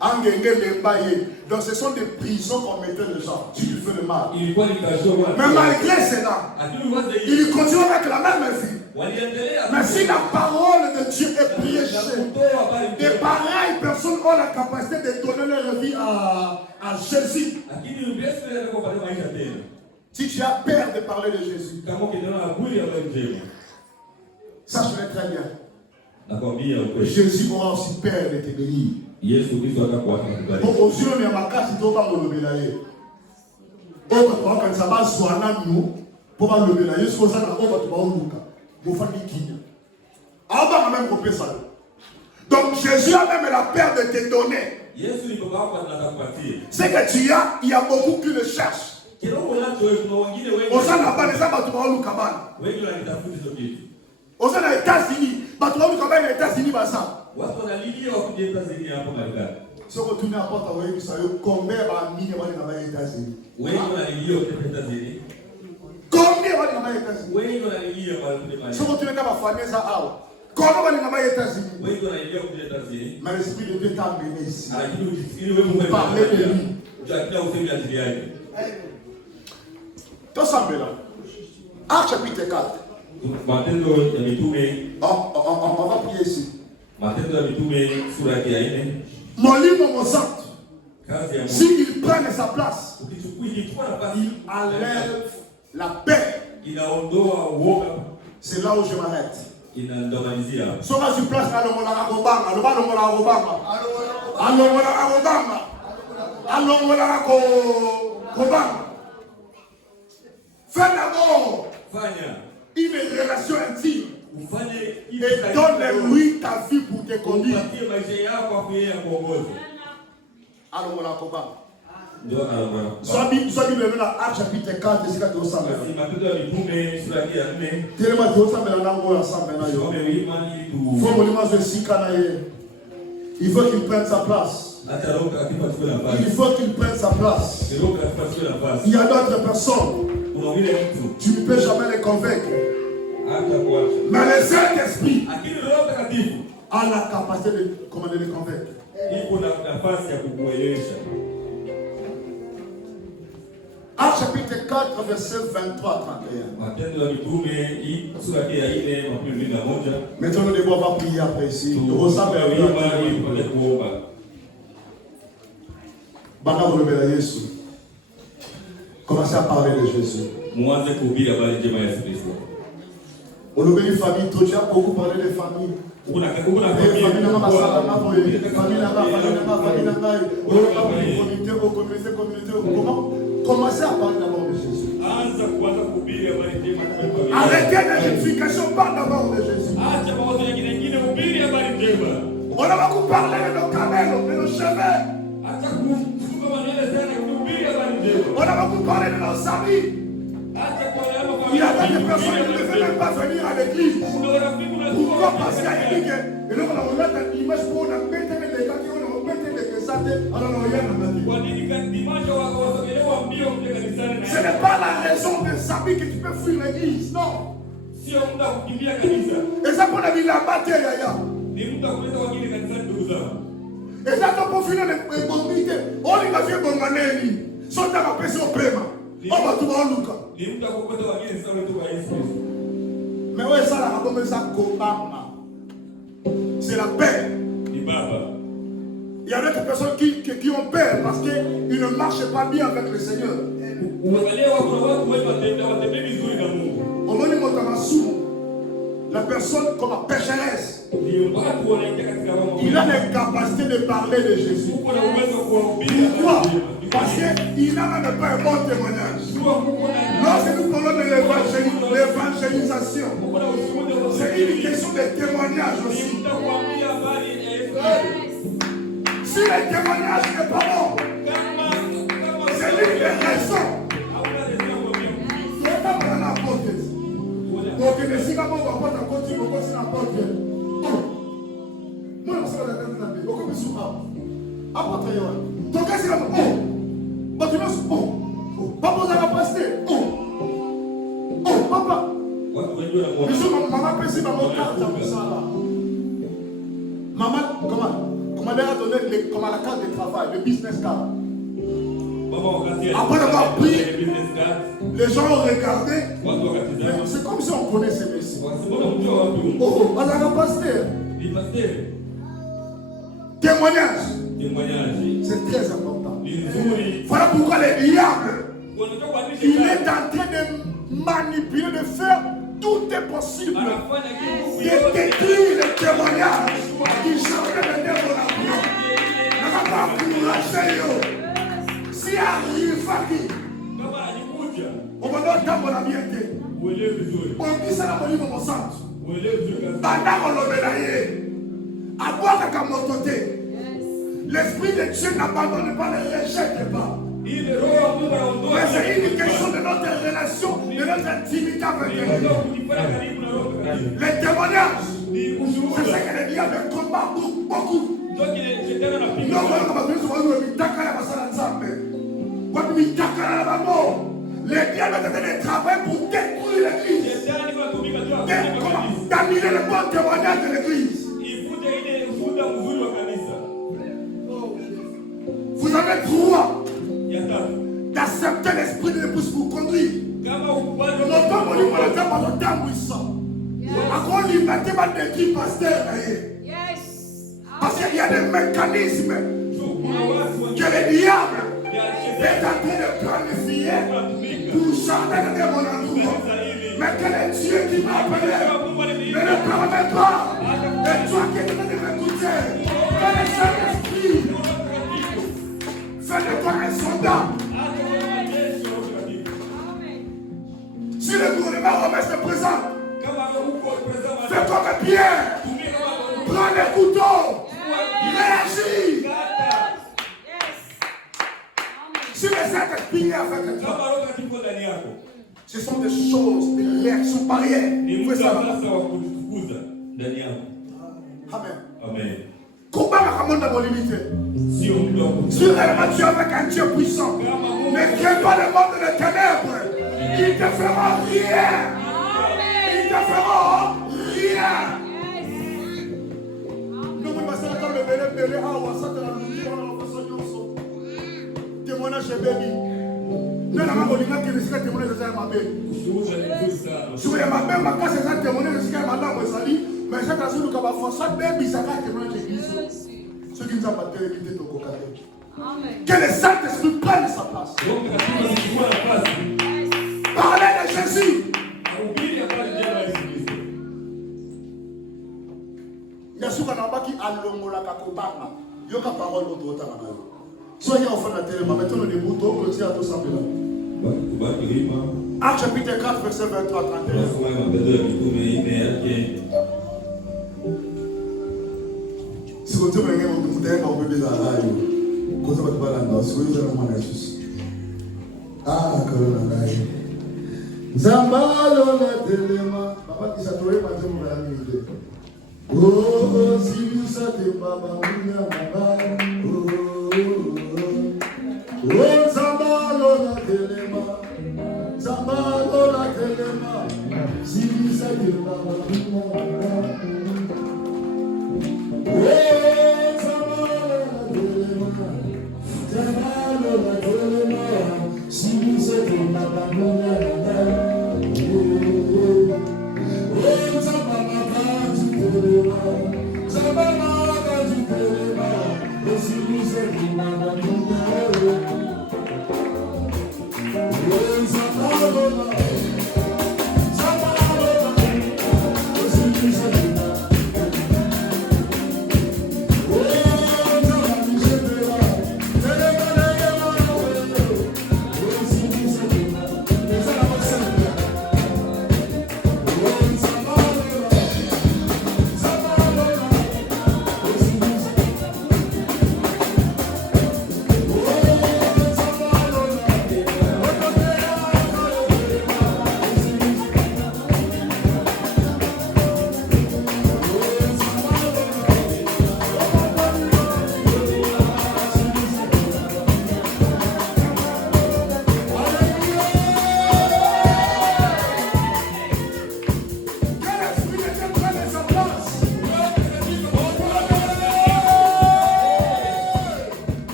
Angenge l'embaye. Donc ce sont des prisons qu'on mettait les gens. Tu lui fais le mal. Mais malgré cela, il continue avec la même vie. Mais si la parole de Dieu est prêchée, des pareilles personnes ont la capacité de donner leur vie à Jésus. Si tu as peur de parler de Jésus, sache-le très bien. Jésus aura aussi peur de te bénir. Aux yeux de ma casse, il doit pas me le bénir. Quand ça va soigner nous, Pour va lever là, Yesu oza na oba tuba oluka. Mo fa kinya. Aba même kopé ça. Donc Jésus a même la peur de te donner. C'est que tu as, il y a beaucoup qui le cherchent. Oza na ba neza ba tuba oluka bana. Oza na États-Unis, ba tuba oluka ba na États-Unis ba ça. Si on retourne à la porte, vous voyez combien va miner les États-Unis. Combien va les États-Unis. Si on retourne à la famille, ça a. Combien va les États-Unis. Mais l'esprit de Dieu t'a amené ici. Vous parlez de lui. Tout ça, là. Acte chapitre 4. On va prier ici. Mon livre, mon sang, s'il prenne sa place, il enlève la paix. C'est là où je m'arrête. Sera sur place, fais d'abord une relation intime. Et donne-lui ta vie pour te conduire. Alors, on la combat. Soit Bible dans Acte chapitre 4, c'est quand tu ressembles. Tellement tu ressembles à l'ensemble. Il faut qu'il prenne sa place. Il faut qu'il prenne sa place. Il y a d'autres personnes. Tu ne peux jamais les convaincre. Mais le Saint-Esprit a la capacité de commander les convaincre. Acte chapitre 4, verset 23-31. Maintenant, nous devons avoir prié après ici. Nous ressemblons à Jésus. Commencez à parler de Jésus. On oublie les familles, tu as beaucoup parlé des familles. Commencez à parler d'abord de Jésus. Arrêtez l'édification, parle d'abord de Jésus. On a beaucoup parlé de nos camels, de nos cheveux. On a beaucoup parlé de nos amis. Il y a des personnes qui ne veulent même pas venir à l'église. Pourquoi? Parce qu'il y a une ligue. Et donc on a une image pour on a pété les gars qui ont pété les santé. Alors on y a ce n'est pas la raison des amis que tu peux fuir l'église. Non. Et ça pour la vie la bataille yaya. Et ça pour finir les bombes. On y va faire bombaneli. Sont à la pression paiement. On va tout voir Lucas. Mais ouais, ça, la bombe, ça, c'est la paix. Il y a d'autres personnes qui ont peur parce qu'ils ne marchent pas bien avec le Seigneur. On va dire la personne comme la pécheresse. Il a la capacité de parler de Jésus. Pourquoi? Parce qu'il n'a même pas un bon témoignage. Lorsque nous parlons de l'évangélisation, c'est une question de témoignage aussi. Si le témoignage n'est pas bon, c'est l'une des raisons. Donc, les Singapore vont pas continuer, vont continuer à porter. Moi, je suis là, je suis là. Apporte rien. Donc, qu'est-ce qu'il y a? Papa, vous avez passé. Papa. Maman, peut-y, maman, carte comme ça là. Maman, comment elle a donné comment la carte de travail, le business card. Après avoir pris, les gens ont regardé. C'est comme si on connaissait Messie. On a pasteur. Témoignage. C'est très important. Voilà pourquoi le diable, il est en train de manipuler, de faire tout est possible. De détruire le témoignage. Il cherche de mettre mon amour. Ne va pas encourager. Si arrive, on va donner ta bonne amitié. On dit ça dans mon livre, mon centre. Pendant qu'on l'a dit, à boire qu'à mon côté. L'Esprit de Dieu n'abandonne pas, ne rejette pas. Mais c'est une question de notre relation, de notre intimité avec Dieu. Les témoignages, c'est ce que les diables combattent beaucoup. Les diables de travail pour détruire l'église. D'annuler le bon témoignage de l'église. Vous avez droit d'accepter l'esprit de l'épouse pour conduire. Longtemps, on dit que le temps puissant. Encore liberté, ma décrit pasteur. Parce qu'il y a des mécanismes que le diable est en train de planifier pour changer de mon entourage. Mais quel est Dieu qui m'a appelé? Ne le permets pas. Et toi qui es en train de m'écouter, quel est Saint-Esprit? Fais de toi un soldat. Si le gouvernement romain se présente, fais comme Pierre. Prends les couteaux. Réagis. Si le Saint-Esprit est avec toi, ce sont des choses, des réactions barrières. Fais ça. Amen. Combat la commande de mon limité. Si réellement tu es avec un Dieu puissant, ne crains pas le monde de ténèbres. Il te fera rien. Il te fera rien. Témoignage est béni. Non, la maman dit que les témoignages de ma belle. Je vais ma belle, ma casse, les témoignages de madame Wesali, mais j'ai passé le cabas français, baby, ça va témoigner l'église. Ceux qui nous ont battu, qui étaient au coca. Que le Saint-Esprit prenne sa place. Parlez de Jésus. Il y a ceux qui ont il y a une parole d'autre. Soyez enfants de la télé, mais mettons les moutons, on le tient à tout simplement. Acte chapitre 4, verset 23 31. Si vous avez un bébé dans la rue, quand vous avez un bébé, si vous avez un bébé, ah, Corona, Zambalo la telema, papa qui s'attouait, pas de mon ami. Oh, si vous savez, papa, oh, Zambalo la telema, Zambalo la telema, si vous savez, papa, oh, Zambalo la telema, si vous savez, papa,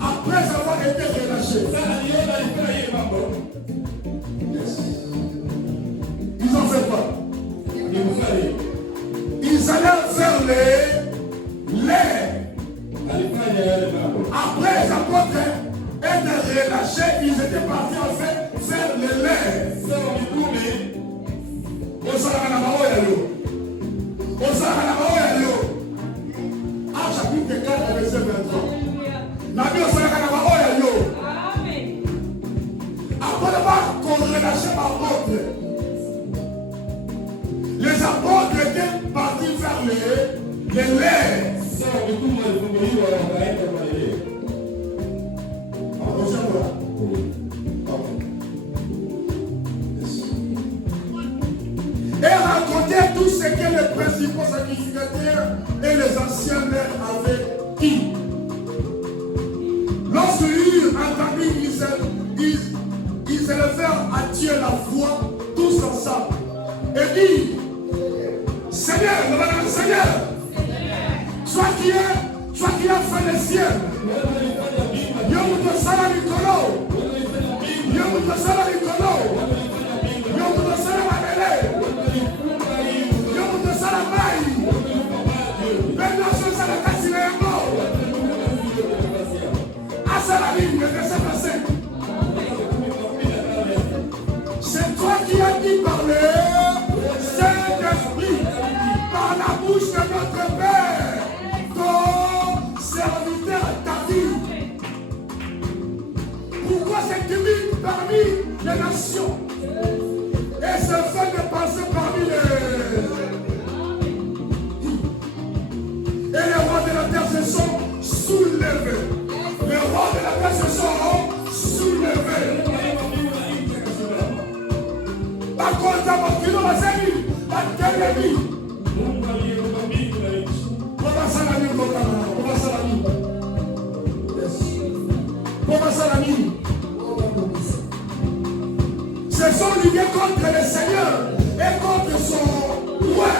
Après avoir été relâché, ils ont fait quoi? Ils allaient vers l'air. Après avoir été relâché, relâchés, ils étaient partis en fait faire les lait. Acte chapitre 4, verset 23. Après avoir relâché par ordre, les apôtres étaient partis faire les laits. Et raconter tout ce que les principaux sacrificateurs et les anciens maires avaient dit. Lorsqu'ils eurent entendu, ils élevèrent à Dieu la voix, tous ensemble, et dit, Seigneur, toi qui as fait les cieux, c'est toi qui as dit par le Saint-Esprit, par la bouche de notre Père, ton serviteur David. Pourquoi cette timide parmi les nations et se fait de passer parmi les... Et les rois de la terre se sont soulevés. Les rois de la terre se sont soulevés. Par contre, mon kilo va servir. Par quel ennemi? Comment ça la nuit? Se sont liés contre le Seigneur et contre son roi.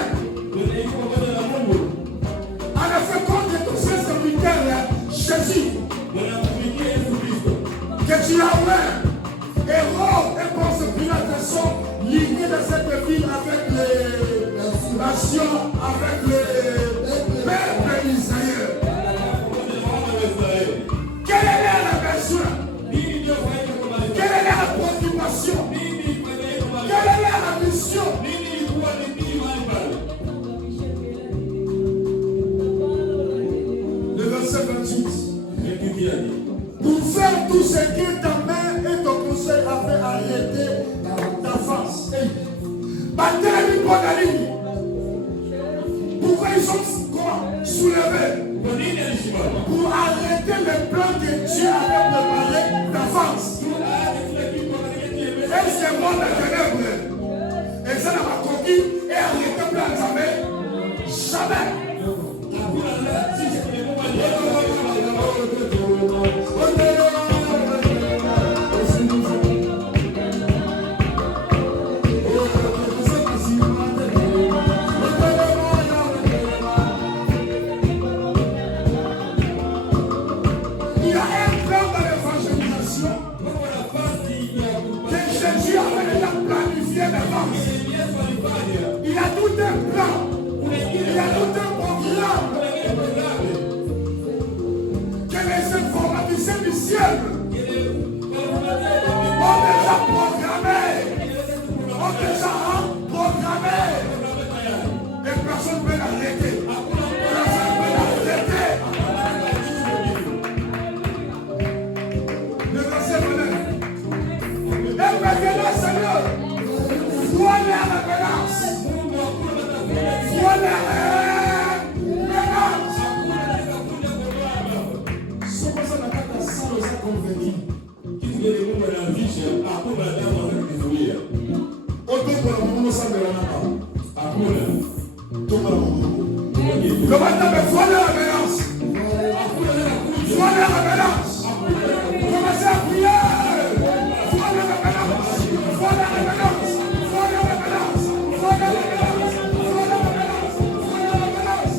En effet, contre tous ces serviteurs, Jésus, que tu as ouvert, Hérode et Ponce Pilate sont liés dans cette ville avec les nations, avec les peuples d'Israël. Quelle est leur besoin? Quelle est leur préoccupation? Quelle est leur mission? Le verset 28. Pour faire tout ce que ta main et ton conseil avaient arrêté d'avance. Pourquoi ils sont soulevés? Pour arrêter le plan que Dieu avait préparé d'avance. Et c'est moi la ténèbre. Et ça n'a pas conquis et arrêté le plan jamais. Jamais. Il y a tout un plan, il y a tout un programme que les informaticiens du ciel ont déjà programmé. Et personne ne peut l'arrêter. Le verset 29. Et maintenant, Seigneur, vois la révélance. Vois la révélance. Souvent ça n'a pas de sang aux inconvénients. Le matin, mais vois la révélance. Vois la révélance. Commencez à prier. Vois la révélance. Vois la révélance. Vois la révélance. Vois la révélance. Vois la révélance. Vois la révélance.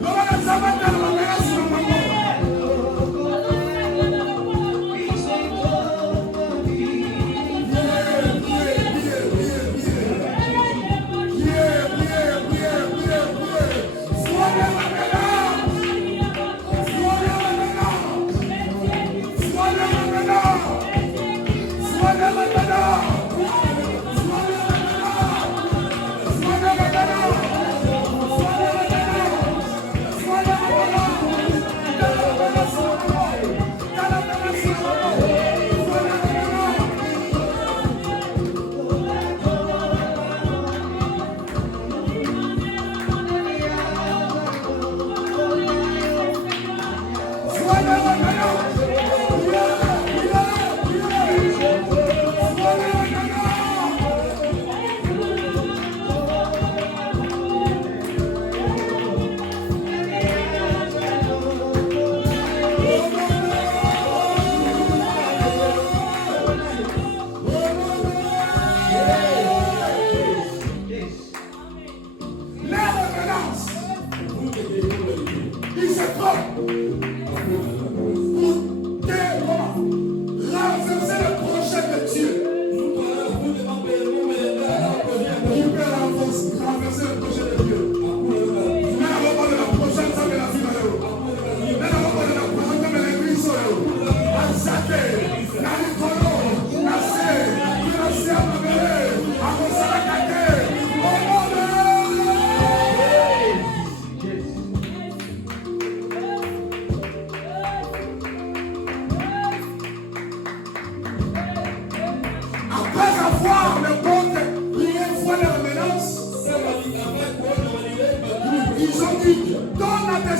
Le matin, ça va dans la révélance. Yeah.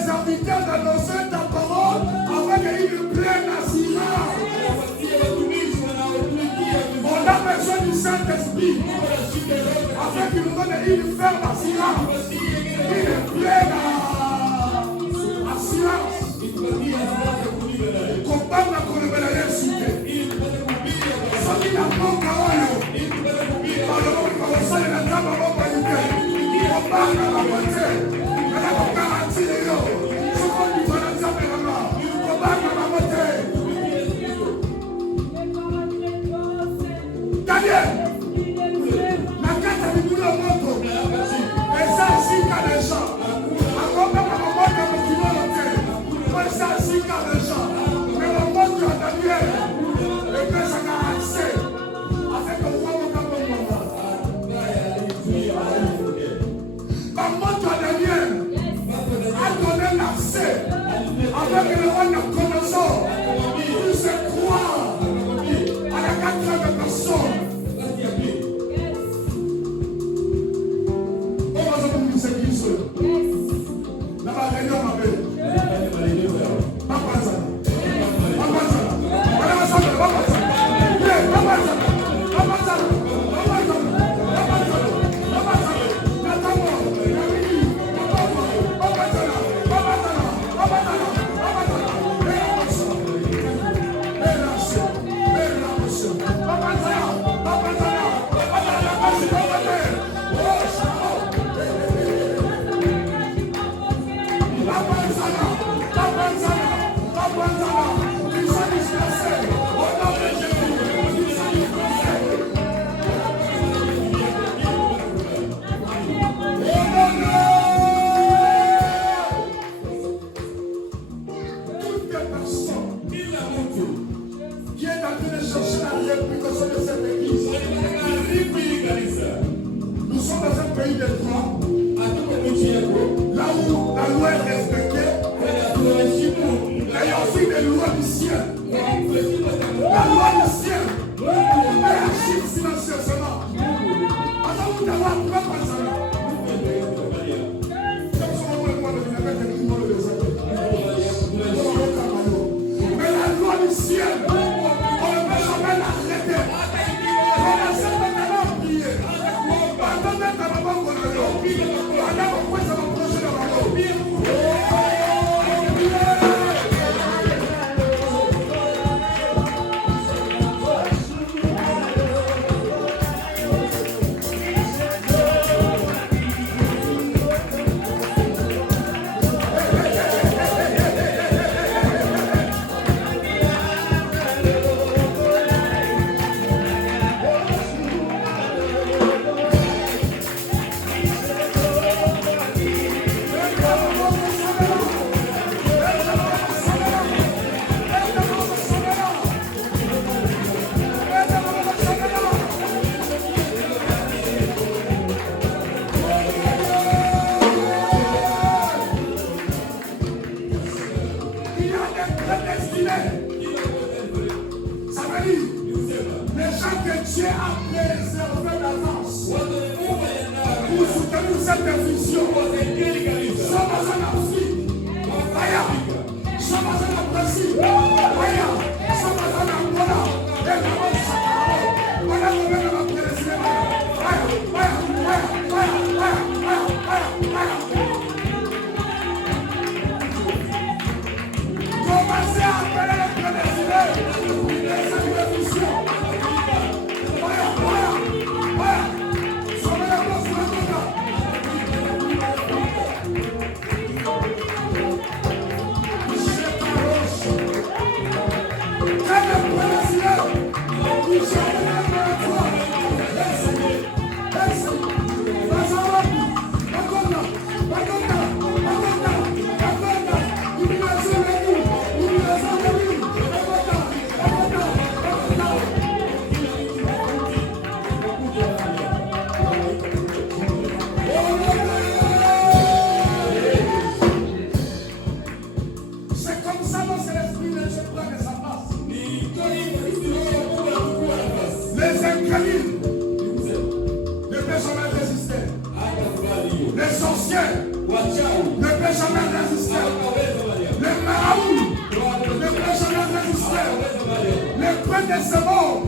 serviteurs d'annoncer ta parole avec une pleine assurance. On a besoin du Saint-Esprit afin qu'il nous donne une ferme assurance, une pleine assurance. Kopanga kolobela Yesu te. Soki na mboka oyo bakosalela nzambe moko te. Kopanga bango te. Nana kogarantile yo. Soko ndima na nzambe nanga. Kopanga bango te. Daniel, na kati ya libulu ya moto eza esika deja. Akobanga mabota mokilolo te. Eza esika deja. Mais le monde de Daniel le pèse à accès avec le roi Mokambo. Le monde de Daniel a donné l'accès avec le roi Nabucodonosor pour se croire à la 4e personne. On va se dire ce qu'il se. La réunion m'appelle. ce monde,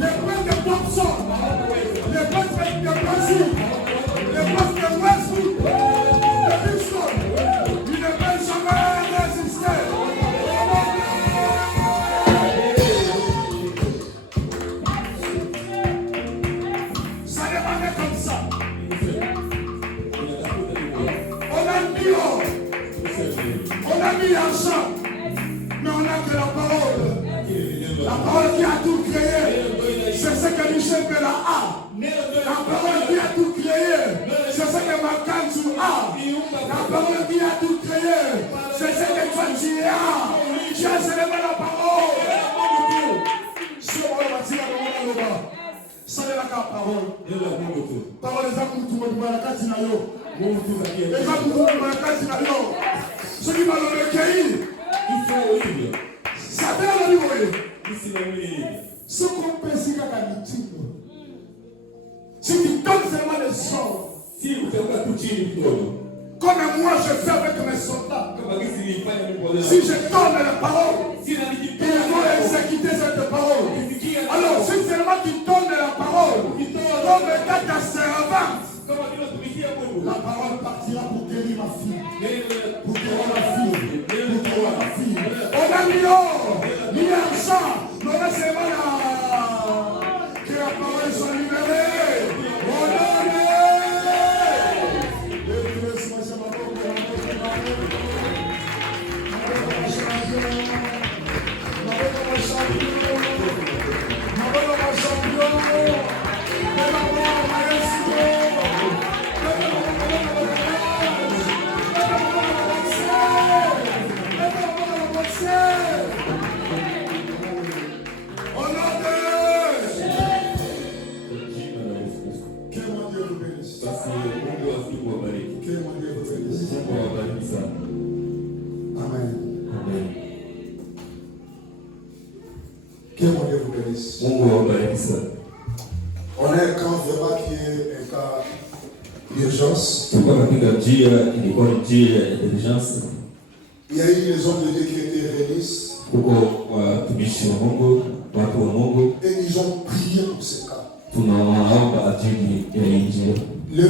les princes de Thompson, les princes de Brésil, les princes de Westwood, de Houston, ils ne peuvent jamais résister. Ça dépendait comme ça. On a mis l'argent, mais on a que la parole. La parole qui a tout créé, c'est ce que Michel Bella a. La parole qui a tout créé, c'est ce que Makanzu a. La parole qui a tout créé, c'est ce que Fadji a. Tu as célébré la parole. Ça n'est pas la parole. Parole des amours, tout le monde va la casinayo. Les amours, la casinayo. Ce qui va le recueillir, ça fait le niveau. Ce qu'on peut, c'est qu'à la mythique. Si tu donnes seulement les sorts, comme moi je fais avec mes soldats, si je donne la parole, ils vont exécuter cette parole. Alors, si seulement tu donnes la parole, comme état ta servante, la parole partira pour guérir ma fille. Pour guérir ma fille. Pour guérir ma fille. On a mis l'or, mis l'argent, mais on a seulement que la parole soit libérée. On a mis. On est un camp vraiment qui est un cas d'urgence. Il y a eu les hommes de Dieu qui étaient réunis. Et ils ont prié pour ce cas. Le